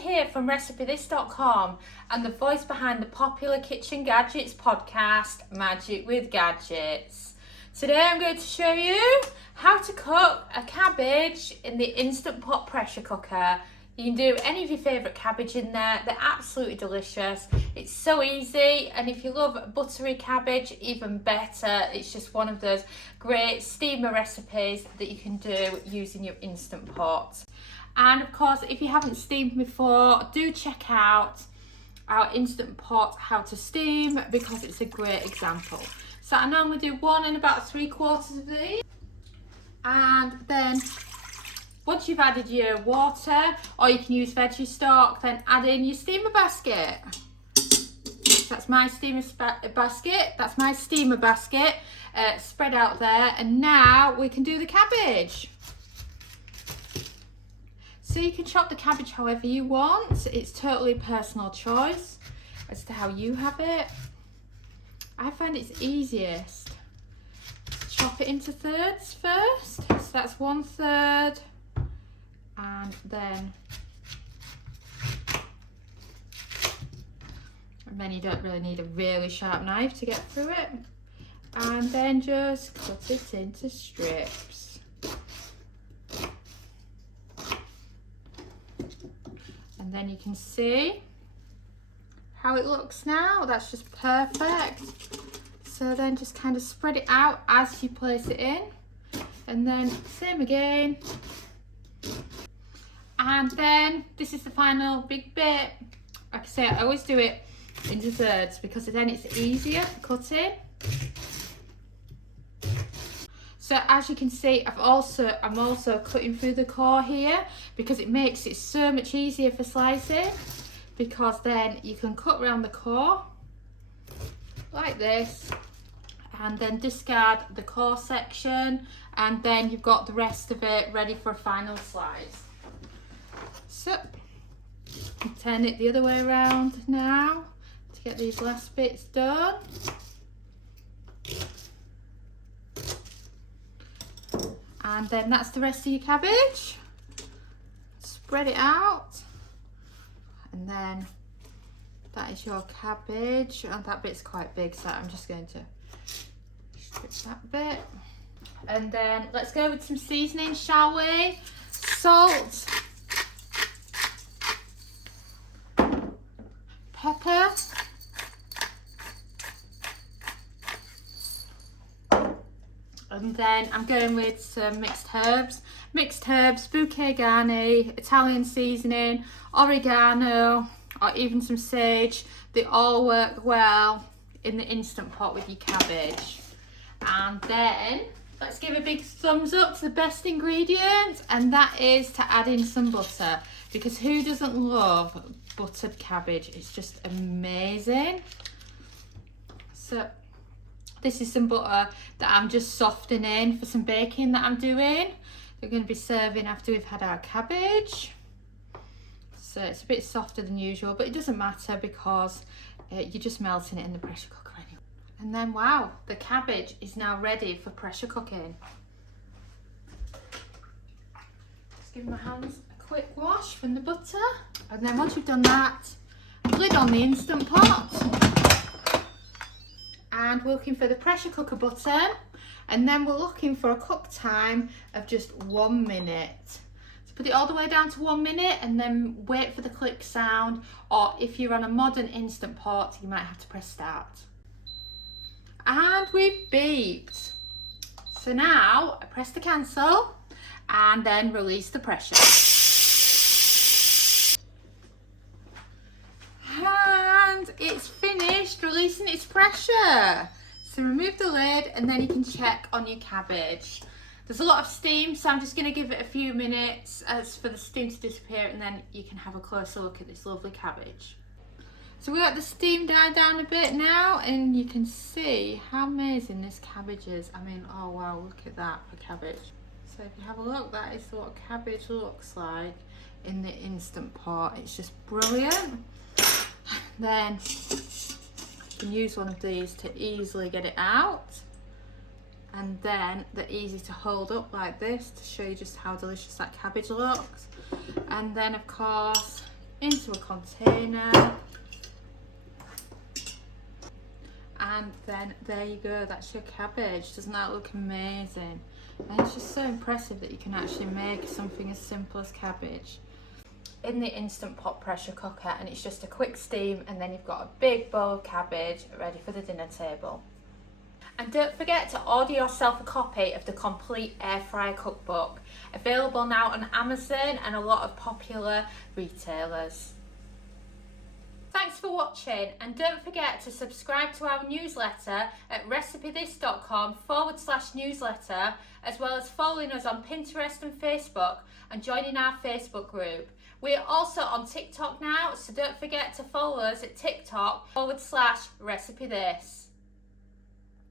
here from RecipeThis.com and the voice behind the popular Kitchen Gadgets podcast, Magic with Gadgets. Today I'm going to show you how to cook a cabbage in the Instant Pot pressure cooker. You can do any of your favourite cabbage in there. They're absolutely delicious. It's so easy, and if you love buttery cabbage, even better. It's just one of those great steamer recipes that you can do using your Instant Pot. And of course, if you haven't steamed before, do check out our Instant Pot how to steam, because it's a great example. So I normally do one and about 3/4 of these, and then once you've added your water, or you can use veggie stock, then add in your steamer basket. So that's my steamer basket. That's my steamer basket spread out there, and now we can do the cabbage. So you can chop the cabbage however you want. It's totally personal choice as to how you have it. I find it's easiest to chop it into thirds first. So that's 1/3. And then you don't really need a really sharp knife to get through it. And then just cut it into strips. And then you can see how it looks now. That's just perfect. So then just kind of spread it out as you place it in. And then same again. And then this is the final big bit. Like I say, I always do it into thirds because then it's easier cutting. So as you can see, I'm also cutting through the core here, because it makes it so much easier for slicing, because then you can cut around the core like this and then discard the core section, and then you've got the rest of it ready for a final slice. So turn it the other way around now to get these last bits done. And then that's the rest of your cabbage. Spread it out, and then that is your cabbage. And that bit's quite big, so I'm just going to strip that bit. And then let's go with some seasoning, shall we? Salt, pepper, and then I'm going with some mixed herbs, bouquet garni, Italian seasoning, oregano, or even some sage. They all work well in the Instant Pot with your cabbage. And then let's give a big thumbs up to the best ingredient, and that is to add in some butter, because who doesn't love buttered cabbage? It's just amazing. So this is some butter that I'm just softening for some baking that I'm doing. We're going to be serving after we've had our cabbage. So it's a bit softer than usual, but it doesn't matter because you're just melting it in the pressure cooker anyway. And then wow, the cabbage is now ready for pressure cooking. Just give my hands a quick wash from the butter. And then once you've done that, lid on the Instant Pot. And we're looking for the pressure cooker button, and then we're looking for a cook time of just 1 minute. So put it all the way down to 1 minute, and then wait for the click sound, or if you're on a modern Instant Pot, you might have to press start. And we've beeped. So now I press the cancel and then release the pressure. And it's finished releasing its pressure. So remove the lid, and then you can check on your cabbage. There's a lot of steam, so I'm just going to give it a few minutes as for the steam to disappear, and then you can have a closer look at this lovely cabbage. So we got the steam died down a bit now, and you can see how amazing this cabbage is. I mean, oh wow, look at that for cabbage. So if you have a look, that is what cabbage looks like in the Instant Pot. It's just brilliant. Then you can use one of these to easily get it out, and then they're easy to hold up like this to show you just how delicious that cabbage looks. And then of course into a container. And then there you go, that's your cabbage. Doesn't that look amazing? And it's just so impressive that you can actually make something as simple as cabbage in the Instant Pot pressure cooker, and it's just a quick steam, and then you've got a big bowl of cabbage ready for the dinner table. And don't forget to order yourself a copy of the Complete Air Fryer Cookbook, available now on Amazon and a lot of popular retailers. Thanks for watching, and don't forget to subscribe to our newsletter at recipethis.com/newsletter, as well as following us on Pinterest and Facebook and joining our Facebook group. We are also on TikTok now, so don't forget to follow us at TikTok /recipethis.